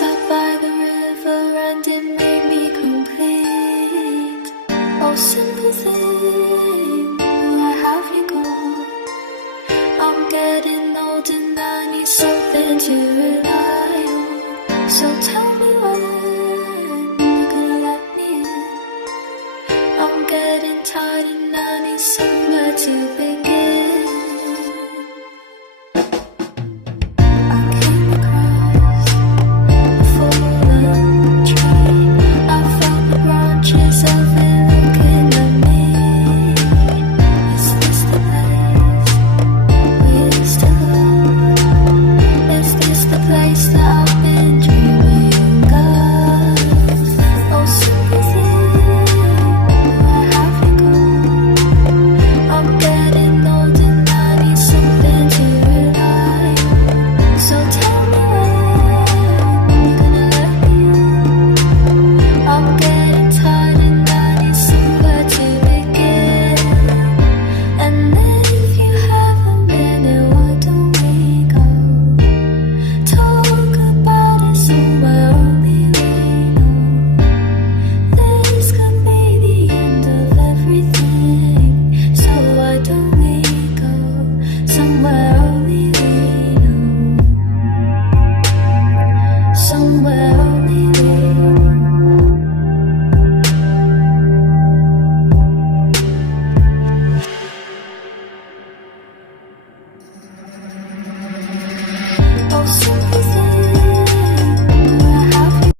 sat by the river and it made me complete. Oh, simple thing, where have you gone? I'm getting old and I need something to rely on. So tell